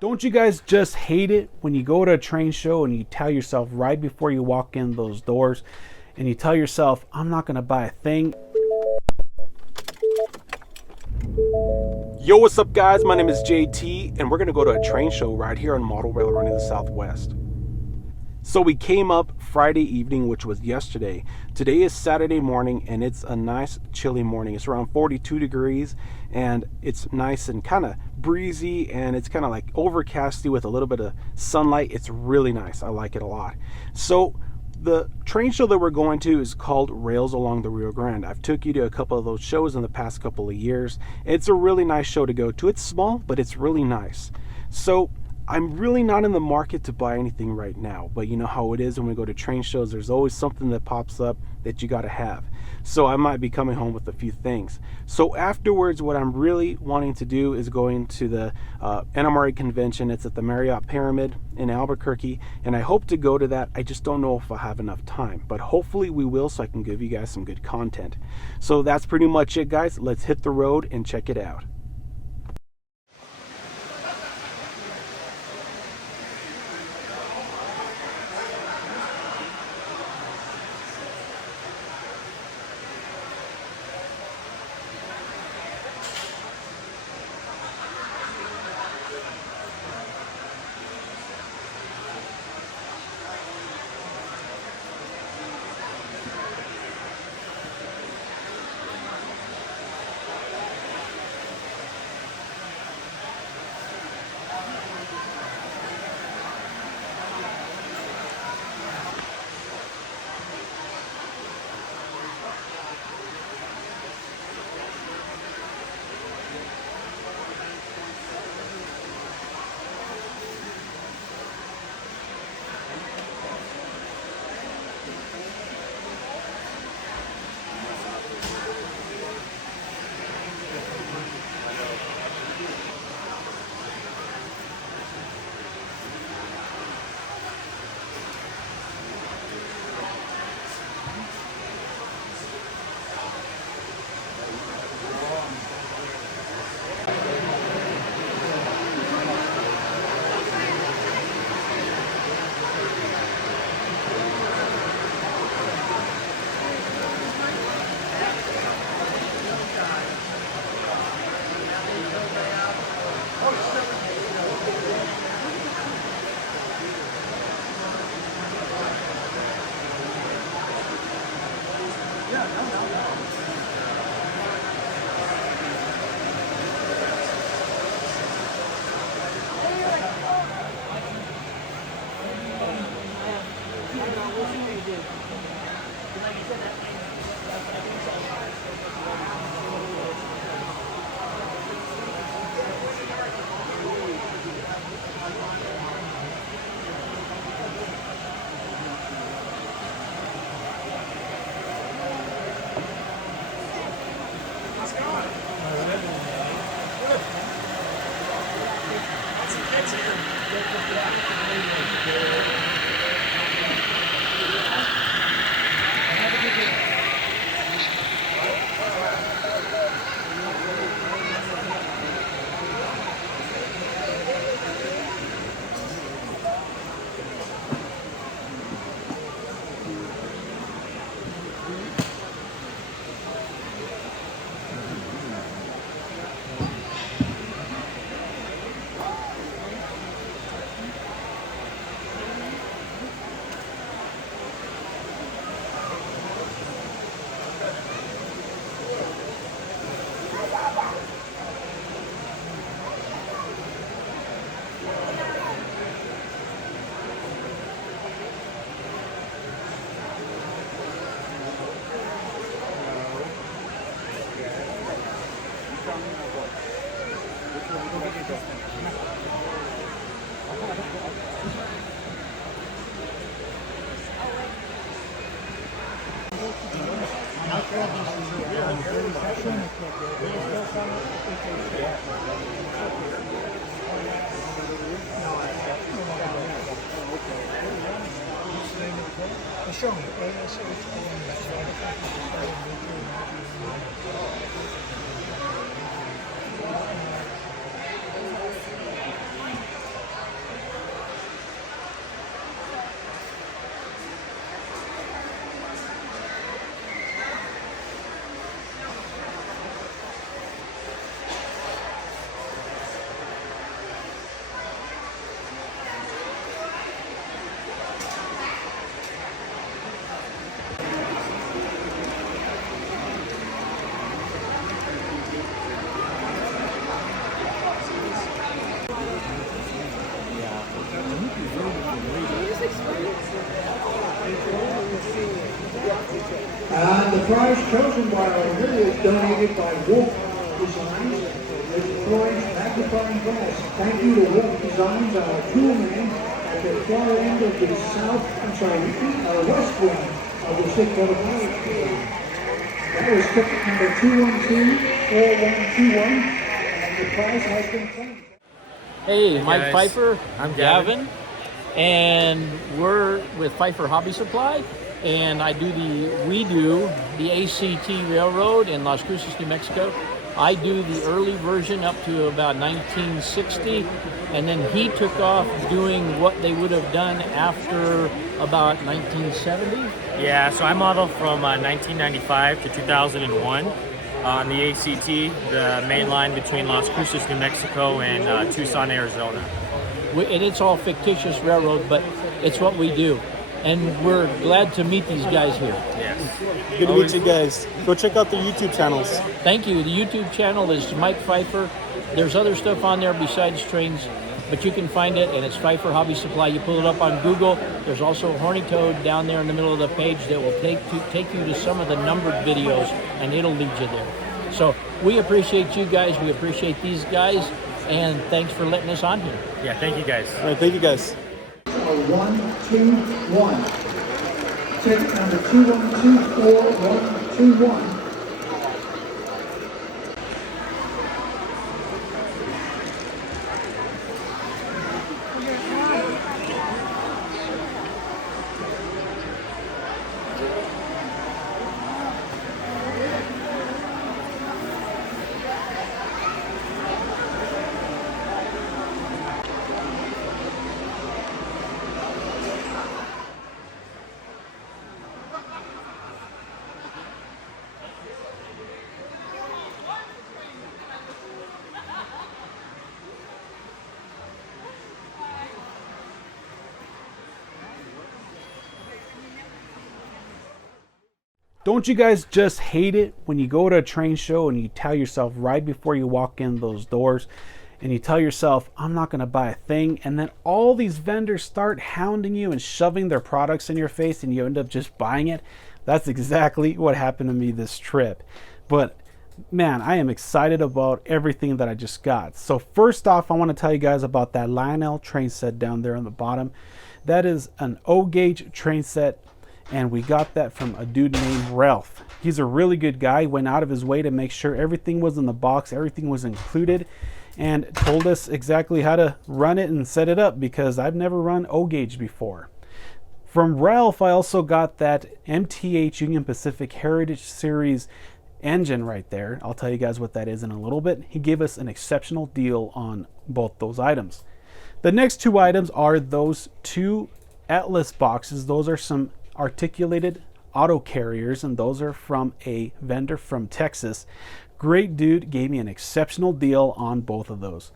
Don't you guys just hate it when you go to a train show and you tell yourself right before you walk in those doors and you tell yourself, I'm not going to buy a thing? Yo, what's up guys? My name is JT and we're going to go to a train show right here on Model Railroad in the Southwest. So we came up Friday evening, which was yesterday. Today is Saturday morning and it's a nice chilly morning. It's around 42 degrees and it's nice and kind of breezy and it's kind of like overcasty with a little bit of sunlight. It's really nice. I like it a lot. So the train show that we're going to is called Rails Along the Rio Grande. I've took you to a couple of those shows in the past couple of years. It's a really nice show to go to. It's small, but it's really nice. So I'm really not in the market to buy anything right now, but you know how it is when we go to train shows, there's always something that pops up that you got to have. So I might be coming home with a few things. So afterwards, what I'm really wanting to do is going to the NMRA convention. It's at the Marriott Pyramid in Albuquerque, and I hope to go to that. I just don't know if I have enough time, but hopefully we will, so I can give you guys some good content. So that's pretty much it, guys. Let's hit the road and check it out. The prize chosen by our winner is donated by Wolf Designs with Florence magnifying glass. Thank you to Wolf Designs, our toolman at the far end of the west wing of the 6-foot Valley. That was ticket number 2124121, and the prize has been claimed. Hey, Mike Pfeiffer. I'm Gavin, and we're with Pfeiffer Hobby Supply, and we do the ACT Railroad in Las Cruces, New Mexico. I do the early version up to about 1960, and then he took off doing what they would have done after about 1970. Yeah, so I modeled from 1995 to 2001 on the ACT, the main line between Las Cruces, New Mexico and Tucson, Arizona. And it's all fictitious railroad, but it's what we do. And we're glad to meet these guys here. Yes. Good to meet you guys. Go check out the YouTube channels. Thank you. The YouTube channel is Mike Pfeiffer. There's other stuff on there besides trains, but you can find it, and it's Pfeiffer Hobby Supply. You pull it up on Google. There's also a Horny Toad down there in the middle of the page that will take you to some of the numbered videos, and it'll lead you there. So we appreciate you guys. We appreciate these guys, and thanks for letting us on here. Yeah, thank you guys. All right, thank you guys. 121. Ticket number 2124121. Don't you guys just hate it when you go to a train show and you tell yourself right before you walk in those doors and you tell yourself, I'm not going to buy a thing, and then all these vendors start hounding you and shoving their products in your face and you end up just buying it? That's exactly what happened to me this trip. But man, I am excited about everything that I just got. So first off, I want to tell you guys about that Lionel train set down there on the bottom. That is an O gauge train set, and we got that from a dude named Ralph. He's a really good guy. He went out of his way to make sure everything was in the box, everything was included, and told us exactly how to run it and set it up, because I've never run O gauge before. From Ralph, I also got that MTH Union Pacific Heritage Series engine right there. I'll tell you guys what that is in a little bit. He gave us an exceptional deal on both those items. The next two items are those two Atlas boxes. Those are some articulated auto carriers, and those are from a vendor from Texas. Great dude, gave me an exceptional deal on both of those.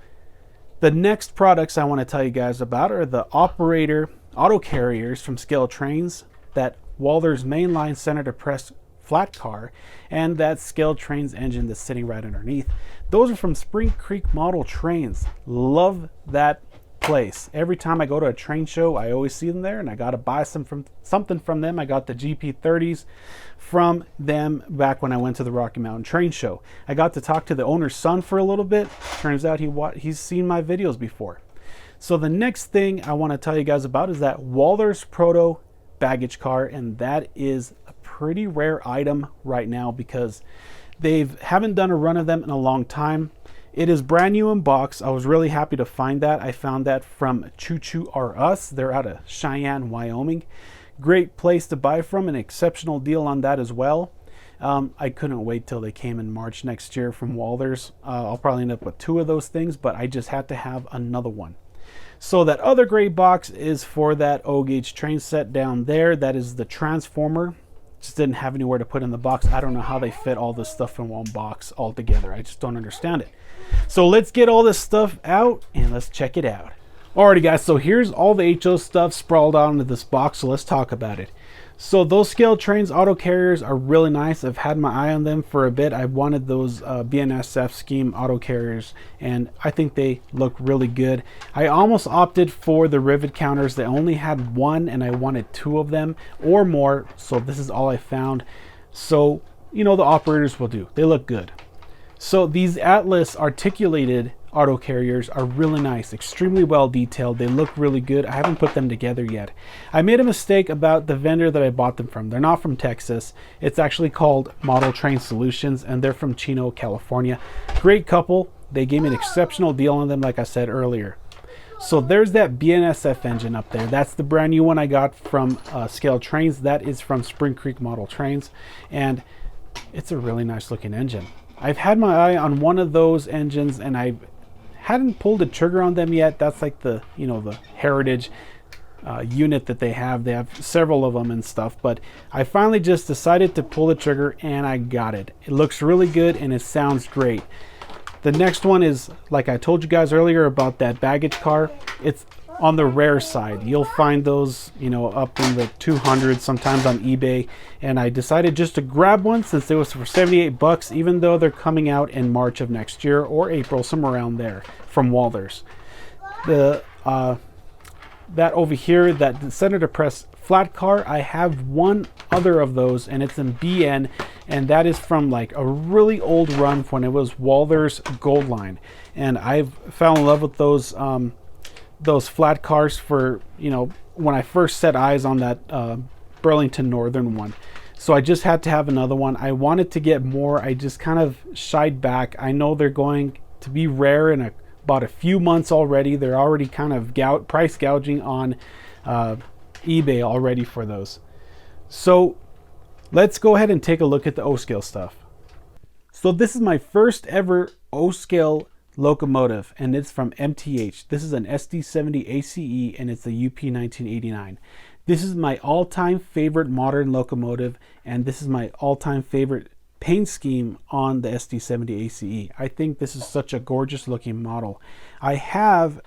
The next products I want to tell you guys about are the operator auto carriers from Scale Trains, that Walther's mainline center depressed flat car, and that Scale Trains engine that's sitting right underneath. Those are from Spring Creek Model Trains. Love that place. Every time I go to a train show, I always see them there, and I got to buy something from them. I got the GP30s from them back when I went to the Rocky Mountain Train Show. I got to talk to the owner's son for a little bit. Turns out he's seen my videos before. So the next thing I want to tell you guys about is that Walther's Proto baggage car, and that is a pretty rare item right now because they haven't done a run of them in a long time. It is brand new in box. I was really happy to find that. I found that from Choo Choo R Us. They're out of Cheyenne, Wyoming. Great place to buy from. An exceptional deal on that as well. I couldn't wait till they came in March next year from Walther's. I'll probably end up with two of those things, but I just had to have another one. So that other gray box is for that O gauge train set down there. That is the transformer. Just didn't have anywhere to put in the box. I don't know how they fit all this stuff in one box all together. I just don't understand it. So let's get all this stuff out and let's check it out. Alrighty guys, so here's all the HO stuff sprawled out into this box, so let's talk about it. So those Scale Trains auto carriers are really nice. I've had my eye on them for a bit. I wanted those BNSF scheme auto carriers, and I think they look really good. I almost opted for the rivet counters. They only had one, and I wanted two of them or more, so this is all I found. So, you know, the operators will do. They look good. So these Atlas articulated auto carriers are really nice, extremely well detailed. They look really good. I haven't put them together yet. I made a mistake about the vendor that I bought them from. They're not from Texas. It's actually called Model Train Solutions, and they're from Chino, California. Great couple. They gave me an exceptional deal on them, like I said earlier. So there's that BNSF engine up there. That's the brand new one I got from Scale Trains. That is from Spring Creek Model Trains, and it's a really nice looking engine. I've had my eye on one of those engines, and I hadn't pulled the trigger on them yet. That's like the, you know, the Heritage unit that they have. They have several of them and stuff, but I finally just decided to pull the trigger, and I got it. It looks really good, and it sounds great. The next one is, like I told you guys earlier about that baggage car. It's on the rare side. You'll find those, you know, up in the 200s, sometimes on eBay. And I decided just to grab one since it was for 78 bucks, even though they're coming out in March of next year or April, somewhere around there, from Walthers. The that over here, that Senator Press flat car, I have one other of those, and it's in BN, and that is from like a really old run when it was Walthers Gold Line. And I've fell in love with those flat cars for, you know, when I first set eyes on that Burlington Northern one. So I just had to have another one. I wanted to get more. I just kind of shied back. I know they're going to be rare in about a few months already. They're already kind of price gouging on eBay already for those. So let's go ahead and take a look at the O-scale stuff. So this is my first ever O-scale locomotive, and it's from MTH. This is an SD70 ACE, and it's a UP 1989. This is my all-time favorite modern locomotive, and this is my all-time favorite paint scheme on the SD70 ACE. I think this is such a gorgeous looking model. I have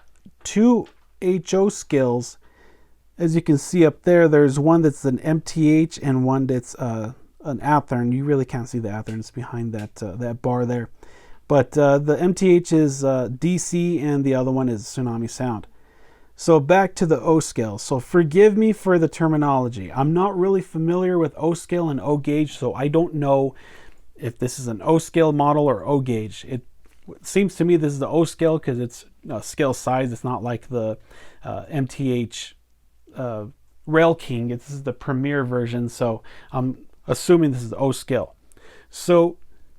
two HO scales. As you can see up there, there's one that's an MTH and one that's an Athearn. You really can't see the Athearn. It's behind that bar there. But the MTH is DC, and the other one is Tsunami Sound. So back to the O scale. So forgive me for the terminology. I'm not really familiar with O scale and O gauge, so I don't know if this is an O scale model or O gauge. It seems to me this is the O scale because it's scale size. It's not like the MTH Rail King. This is the premier version, so I'm assuming this is O scale. So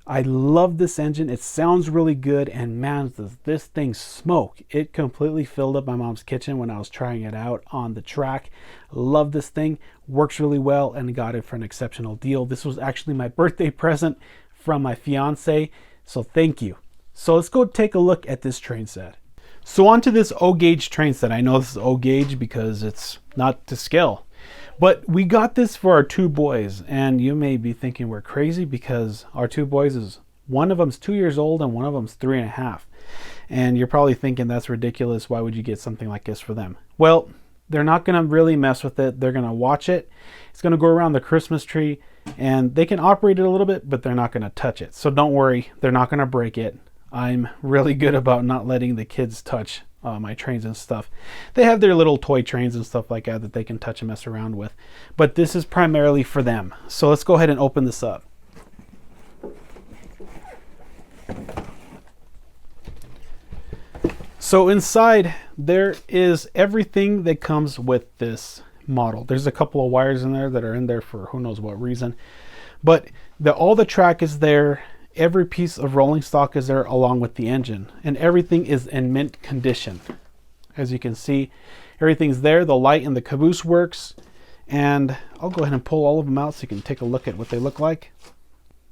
I love this engine. It sounds really good, and man, does this thing smoke. It completely filled up my mom's kitchen when I was trying it out on the track. Love this thing. Works really well, and got it for an exceptional deal. This was actually my birthday present from my fiance, so thank you. So let's go take a look at this train set. So onto this O gauge train set. I know this is O gauge because it's not to scale. But we got this for our two boys, and you may be thinking we're crazy because our two boys is, one of them's 2 years old and one of them's 3.5. And you're probably thinking that's ridiculous. Why would you get something like this for them? Well, they're not going to really mess with it. They're going to watch it. It's going to go around the Christmas tree, and they can operate it a little bit, but they're not going to touch it. So don't worry, they're not going to break it. I'm really good about not letting the kids touch my trains and stuff. They have their little toy trains and stuff like that they can touch and mess around with, but this is primarily for them. So let's go ahead and open this up. So inside there is everything that comes with this model. There's a couple of wires in there that are in there for who knows what reason, but all the track is there. Every piece of rolling stock is there along with the engine, and everything is in mint condition. As you can see, everything's there. The light and the caboose works, and I'll go ahead and pull all of them out so you can take a look at what they look like.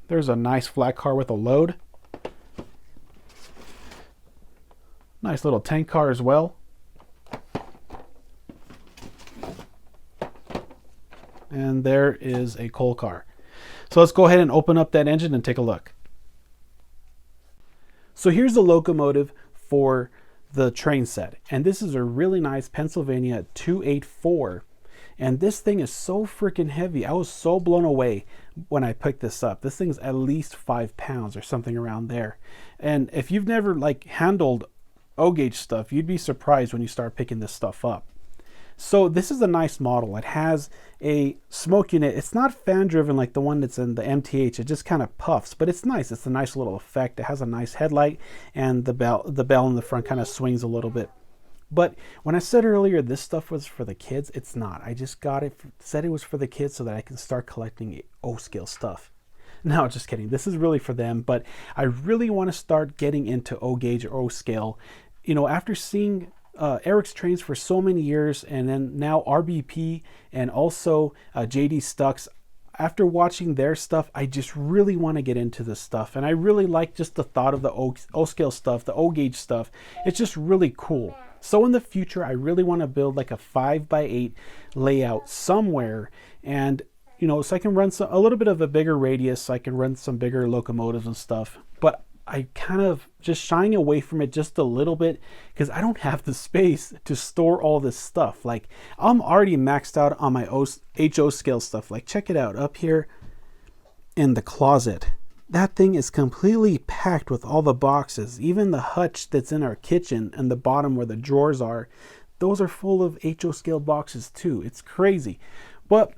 There's a nice flat car with a load. Nice little tank car as well. And there is a coal car. So let's go ahead and open up that engine and take a look. So here's the locomotive for the train set, and this is a really nice Pennsylvania 284, and this thing is so freaking heavy. I was so blown away when I picked this up. This thing's at least 5 pounds or something around there, and if you've never handled O gauge stuff, you'd be surprised when you start picking this stuff up. So this is a nice model. It has a smoke unit. It's not fan driven like the one that's in the MTH. It just kind of puffs, but it's nice. It's a nice little effect. It has a nice headlight, and the bell in the front kind of swings a little bit. But when I said earlier this stuff was for the kids, it's not. I just got it, said it was for the kids so that I can start collecting O-scale stuff. No, just kidding. This is really for them, but I really want to start getting into O-gauge or O-scale. You know, after seeing Eric's trains for so many years, and then now RBP and also JD Stucks, after watching their stuff, I just really want to get into this stuff. And I really like just the thought of the O-scale stuff, the O-gauge stuff. It's just really cool. So in the future, I really want to build like a 5x8 layout somewhere, and you know, so I can run a little bit of a bigger radius, so I can run some bigger locomotives and stuff. But I kind of just shying away from it just a little bit because I don't have the space to store all this stuff. Like, I'm already maxed out on my HO scale stuff. Like, check it out up here in the closet. That thing is completely packed with all the boxes. Even the hutch that's in our kitchen and the bottom where the drawers are, those are full of HO scale boxes too. It's crazy. But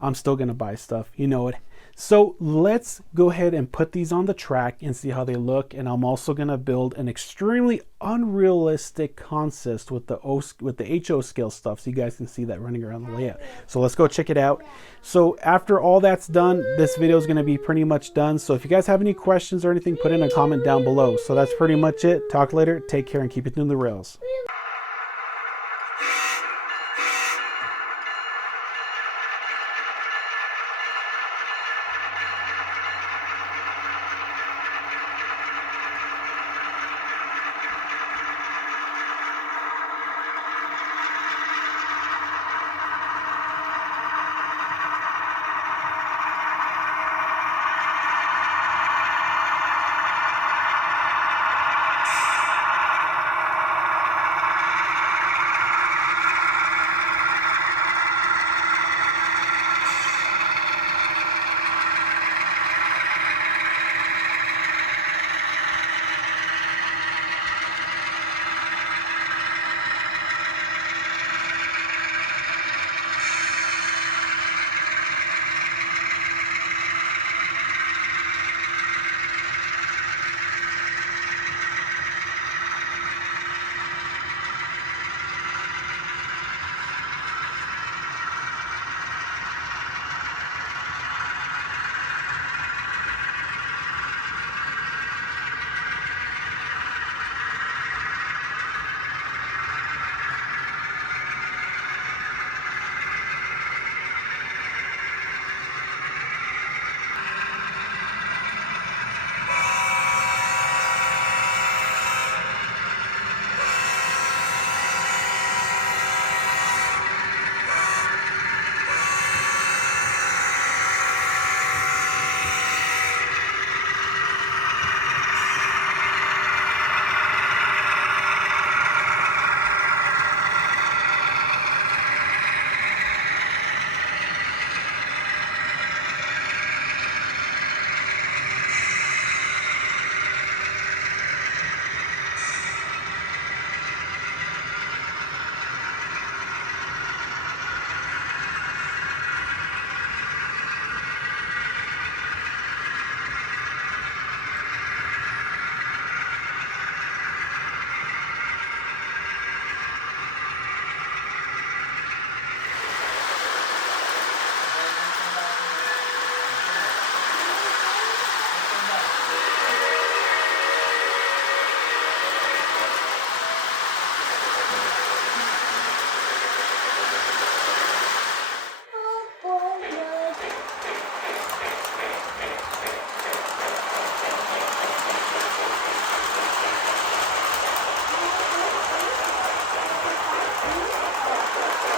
I'm still going to buy stuff, you know it. So let's go ahead and put these on the track and see how they look. And I'm also going to build an extremely unrealistic consist with the HO scale stuff, so you guys can see that running around the layout. So let's go check it out. So after all that's done, this video is going to be pretty much done. So if you guys have any questions or anything, put in a comment down below. So that's pretty much it. Talk later. Take care and keep it in the rails.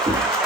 Thank you.